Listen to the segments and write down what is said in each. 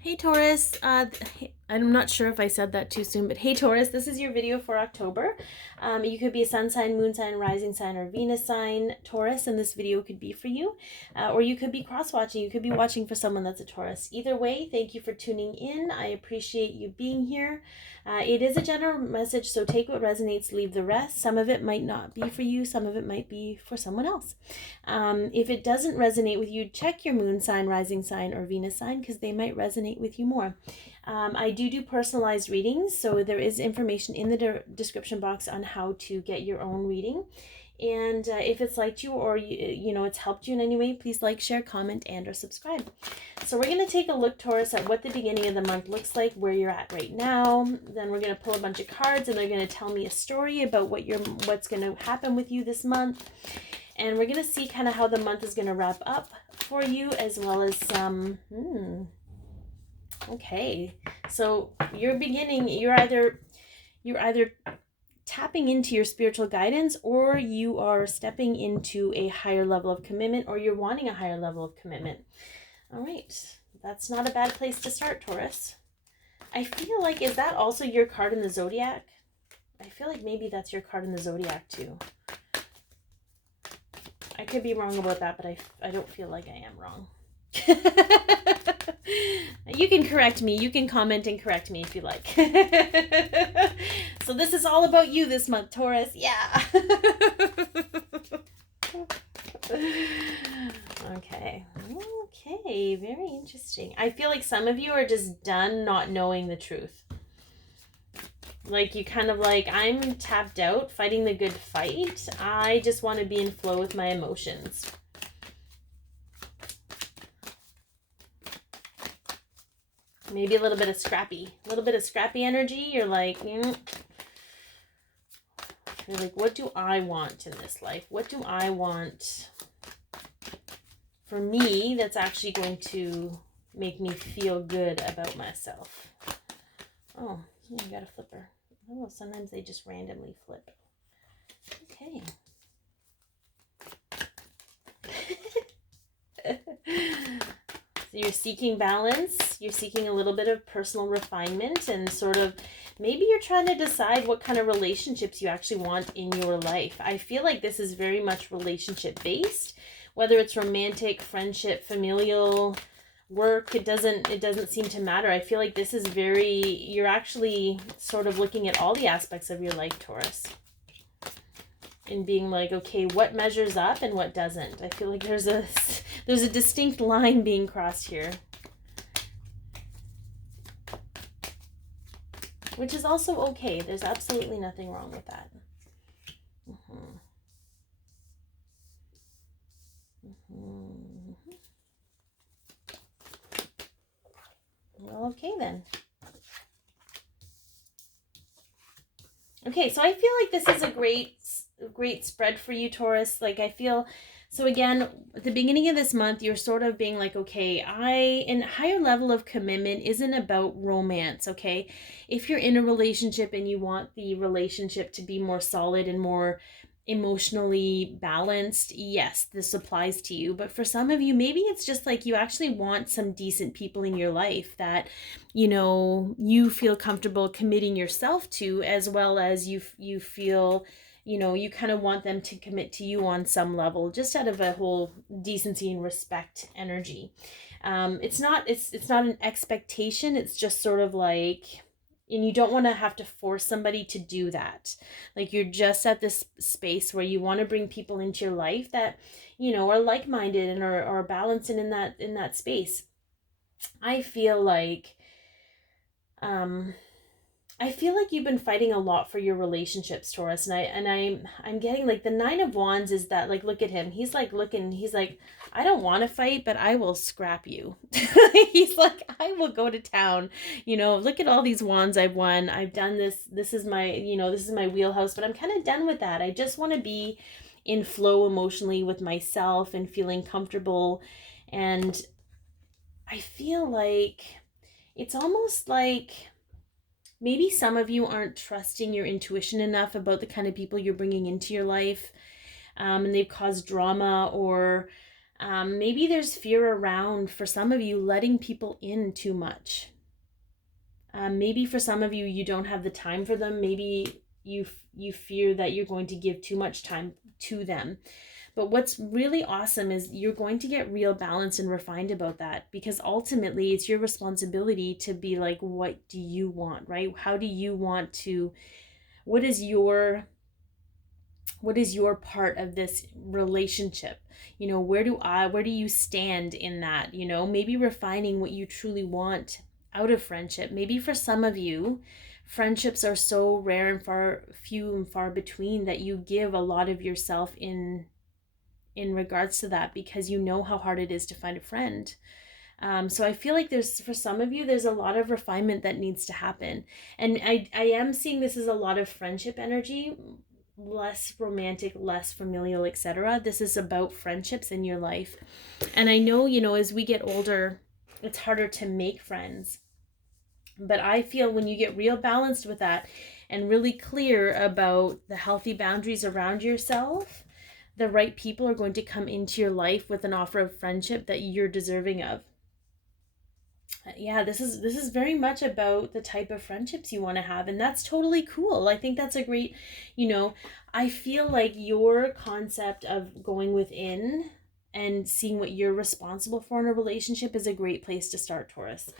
Hey Taurus, I'm not sure if I said that too soon, but hey Taurus, this is your video for October. You could be a sun sign, moon sign, rising sign, or Venus sign Taurus, and this video could be for you. Or you could be cross-watching, you could be watching for someone that's a Taurus. Either way, thank you for tuning in. I appreciate you being here. It is a general message, so take what resonates, leave the rest. Some of it might not be for you, some of it might be for someone else. If it doesn't resonate with you, check your moon sign, rising sign, or Venus sign because they might resonate with you more. I do personalized readings, so there is information in the description box on how to get your own reading. And if it's liked you or it's helped you in any way, please like, share, comment, and or subscribe. So we're going to take a look, Taurus, at what the beginning of the month looks like, where you're at right now. Then we're going to pull a bunch of cards, and they're going to tell me a story about what's going to happen with you this month. And we're going to see kind of how the month is going to wrap up for you, as well as some okay, so you're either tapping into your spiritual guidance, or you are stepping into a higher level of commitment, or you're wanting a higher level of commitment. All right, that's not a bad place to start, Taurus. I feel like, is that also your card in the Zodiac? I feel like maybe that's your card in the Zodiac too. I could be wrong about that, but I don't feel like I am wrong. You can correct me. You can comment and correct me if you like. So this is all about you this month, Taurus. Yeah. Okay. Okay. Very interesting. I feel like some of you are just done not knowing the truth. Like, you kind of like, I'm tapped out fighting the good fight. I just want to be in flow with my emotions. Maybe a little bit of scrappy energy. You're like, you're like, what do I want in this life? What do I want for me that's actually going to make me feel good about myself? Oh, I got a flipper. Oh, sometimes they just randomly flip. Okay. So you're seeking balance, you're seeking a little bit of personal refinement, and sort of maybe you're trying to decide what kind of relationships you actually want in your life. I feel like this is very much relationship based, whether it's romantic, friendship, familial, work, it doesn't seem to matter. I feel like this is you're actually sort of looking at all the aspects of your life, Taurus, and being like, okay, what measures up and what doesn't. I feel like there's a distinct line being crossed here, which is also okay. There's absolutely nothing wrong with that. Well, okay then. Okay, so I feel like this is a great spread for you, Taurus. Like, I feel, so again, at the beginning of this month, you're sort of being like, okay, in higher level of commitment isn't about romance, okay? If you're in a relationship and you want the relationship to be more solid and more emotionally balanced, yes, this applies to you. But for some of you, maybe it's just like you actually want some decent people in your life that, you feel comfortable committing yourself to, as well as you feel, you kind of want them to commit to you on some level, just out of a whole decency and respect energy. It's not an expectation. It's just sort of like, and you don't want to have to force somebody to do that. Like, you're just at this space where you want to bring people into your life that, are like-minded and are balanced and in that space. I feel like you've been fighting a lot for your relationships, Taurus, and I'm getting like the Nine of Wands is that, like, look at him. He's like, I don't want to fight, but I will scrap you. He's like, I will go to town. Look at all these wands I've won. I've done this. This is my, this is my wheelhouse, but I'm kind of done with that. I just want to be in flow emotionally with myself and feeling comfortable. And I feel like it's almost like maybe some of you aren't trusting your intuition enough about the kind of people you're bringing into your life, and they've caused drama, or Maybe there's fear around, for some of you, letting people in too much. Maybe for some of you, you don't have the time for them. Maybe you fear that you're going to give too much time to them. But what's really awesome is you're going to get real balanced and refined about that, because ultimately it's your responsibility to be like, what do you want, right? How do you want to, what is your part of this relationship? Where do you stand in that? Maybe refining what you truly want out of friendship. Maybe for some of you, friendships are so rare and few and far between that you give a lot of yourself in regards to that, because you know how hard it is to find a friend. So I feel like for some of you, there's a lot of refinement that needs to happen. And I am seeing this as a lot of friendship energy, less romantic, less familial, etc. This is about friendships in your life. And I know, as we get older, it's harder to make friends. But I feel when you get real balanced with that and really clear about the healthy boundaries around yourself, the right people are going to come into your life with an offer of friendship that you're deserving of. Yeah, this is very much about the type of friendships you want to have, and that's totally cool. I think that's a great, I feel like your concept of going within and seeing what you're responsible for in a relationship is a great place to start, Taurus.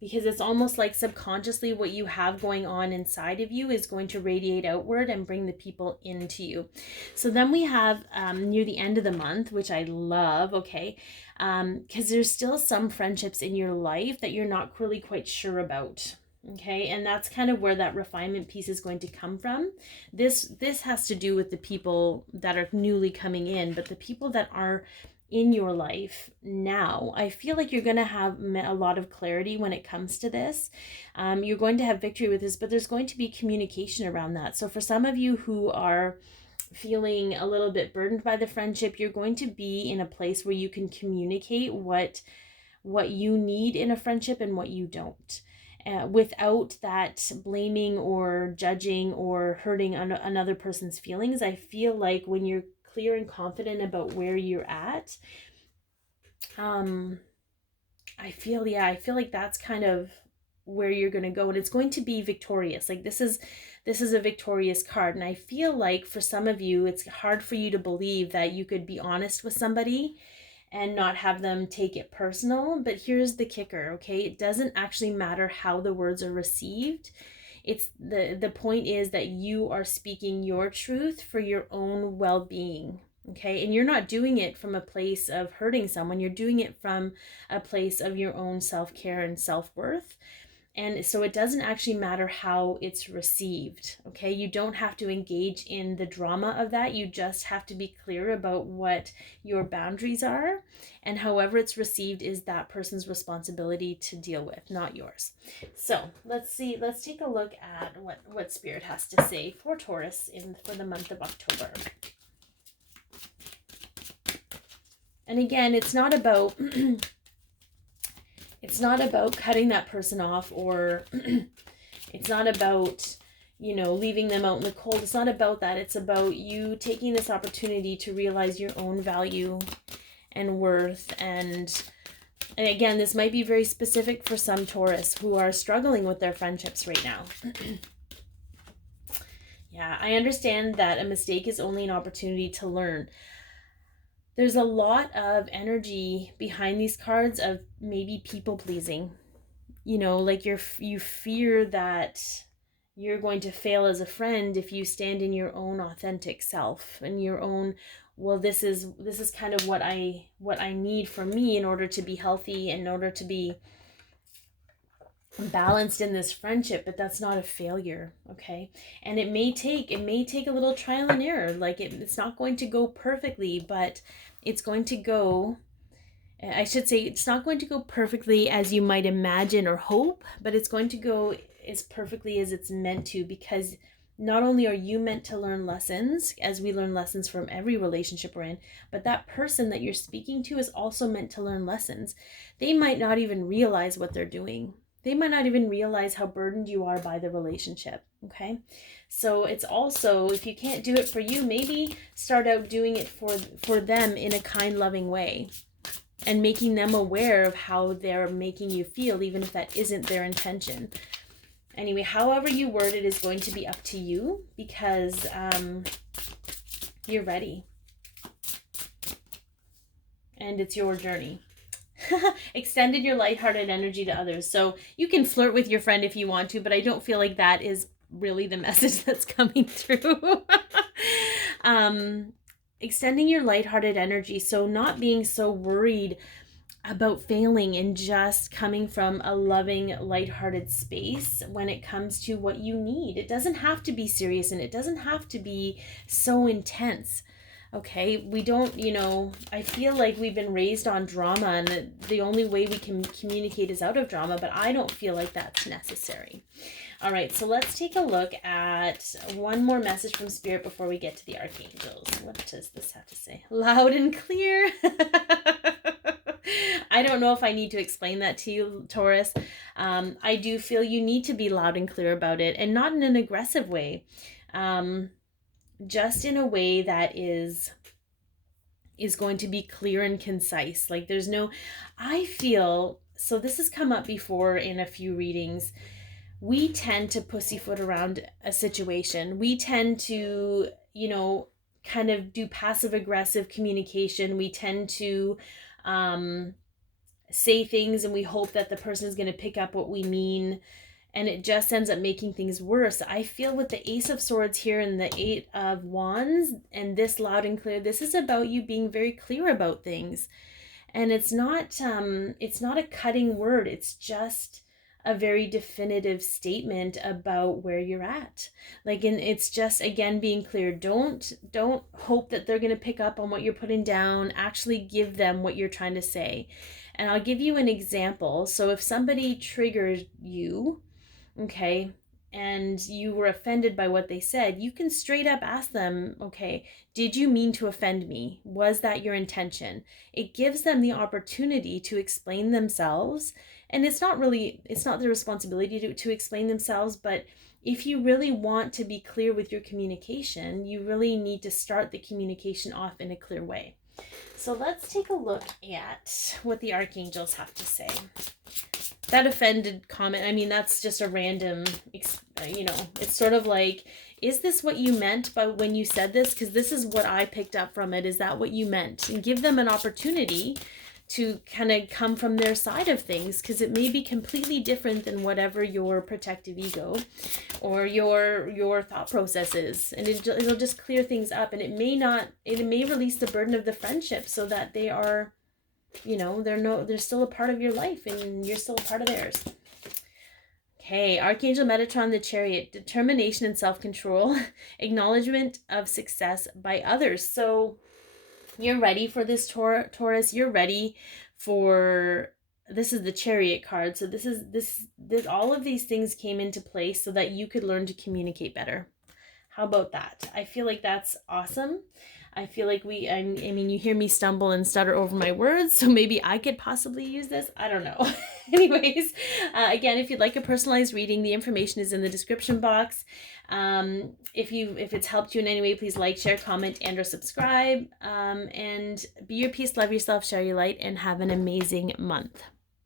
Because it's almost like subconsciously what you have going on inside of you is going to radiate outward and bring the people into you. So then we have near the end of the month, which I love, okay, because there's still some friendships in your life that you're not really quite sure about. Okay, and that's kind of where that refinement piece is going to come from. This has to do with the people that are newly coming in, but the people that are in your life now, I feel like you're going to have a lot of clarity when it comes to this. You're going to have victory with this, but there's going to be communication around that. So for some of you who are feeling a little bit burdened by the friendship, you're going to be in a place where you can communicate what you need in a friendship and what you don't. Without that blaming or judging or hurting another person's feelings. I feel like when you're clear and confident about where you're at, I feel like that's kind of where you're going to go, and it's going to be victorious. Like this is a victorious card, and I feel like for some of you it's hard for you to believe that you could be honest with somebody and not have them take it personal. But here's the kicker, okay? It doesn't actually matter how the words are received. It's the point is that you are speaking your truth for your own well-being, okay? And you're not doing it from a place of hurting someone. You're doing it from a place of your own self-care and self-worth. And so it doesn't actually matter how it's received, okay? You don't have to engage in the drama of that. You just have to be clear about what your boundaries are, and however it's received is that person's responsibility to deal with, not yours. So let's take a look at what Spirit has to say for Taurus for the month of October. And again, it's not about it's not about cutting that person off, or it's not about, leaving them out in the cold. It's not about that. It's about you taking this opportunity to realize your own value and worth. And again, this might be very specific for some Taurus who are struggling with their friendships right now. Yeah, I understand that a mistake is only an opportunity to learn. There's a lot of energy behind these cards of maybe people pleasing. Like you fear that you're going to fail as a friend if you stand in your own authentic self and your own, well, this is kind of what I need for me in order to be healthy, in order to be balanced in this friendship. But that's not a failure, okay? And it may take a little trial and error. Like it's not going to go perfectly, but it's going to go, I should say, it's not going to go perfectly as you might imagine or hope, but it's going to go as perfectly as it's meant to, because not only are you meant to learn lessons, as we learn lessons from every relationship we're in, but that person that you're speaking to is also meant to learn lessons. They might not even realize what they're doing. They might not even realize how burdened you are by the relationship, okay? So it's also, if you can't do it for you, maybe start out doing it for them in a kind, loving way, and making them aware of how they're making you feel, even if that isn't their intention. Anyway, however you word it is going to be up to you, because you're ready. And it's your journey. Extended your lighthearted energy to others. So you can flirt with your friend if you want to, but I don't feel like that is really the message that's coming through. Extending your lighthearted energy. So not being so worried about failing and just coming from a loving, lighthearted space when it comes to what you need. It doesn't have to be serious, and it doesn't have to be so intense. Okay, we don't, I feel like we've been raised on drama, and the only way we can communicate is out of drama, but I don't feel like that's necessary. All right, so let's take a look at one more message from Spirit before we get to the archangels. What does this have to say? Loud and clear. I don't know if I need to explain that to you, Taurus. I do feel you need to be loud and clear about it, and not in an aggressive way. Just in a way that is going to be clear and concise. Like there's no, I feel, so this has come up before in a few readings. We tend to pussyfoot around a situation. We tend to, kind of do passive aggressive communication. We tend to say things and we hope that the person is going to pick up what we mean. And it just ends up making things worse. I feel with the Ace of Swords here and the Eight of Wands and this loud and clear, this is about you being very clear about things. And it's not a cutting word. It's just a very definitive statement about where you're at. And it's just, again, being clear. Don't hope that they're going to pick up on what you're putting down. Actually give them what you're trying to say. And I'll give you an example. So if somebody triggers you, okay, and you were offended by what they said, you can straight up ask them, okay, did you mean to offend me? Was that your intention? It gives them the opportunity to explain themselves. And it's not their responsibility to explain themselves, but if you really want to be clear with your communication, you really need to start the communication off in a clear way. So let's take a look at what the archangels have to say. That offended comment, I mean, that's just a random, it's sort of like, is this what you meant by when you said this? Because this is what I picked up from it. Is that what you meant? And give them an opportunity to kind of come from their side of things, because it may be completely different than whatever your protective ego or your thought process is. And it'll just clear things up, and it may release the burden of the friendship so that they are, they're still a part of your life and you're still a part of theirs. Okay, Archangel Metatron, the Chariot, determination and self-control, acknowledgement of success by others. So you're ready for this, Taurus. You're ready for, this is the Chariot card. So this all of these things came into place so that you could learn to communicate better. How about that? I feel like that's awesome. I feel like I mean, you hear me stumble and stutter over my words, so maybe I could possibly use this. I don't know. Anyways, again, if you'd like a personalized reading, the information is in the description box. If it's helped you in any way, please like, share, comment, and or subscribe. And be your peace, love yourself, share your light, and have an amazing month.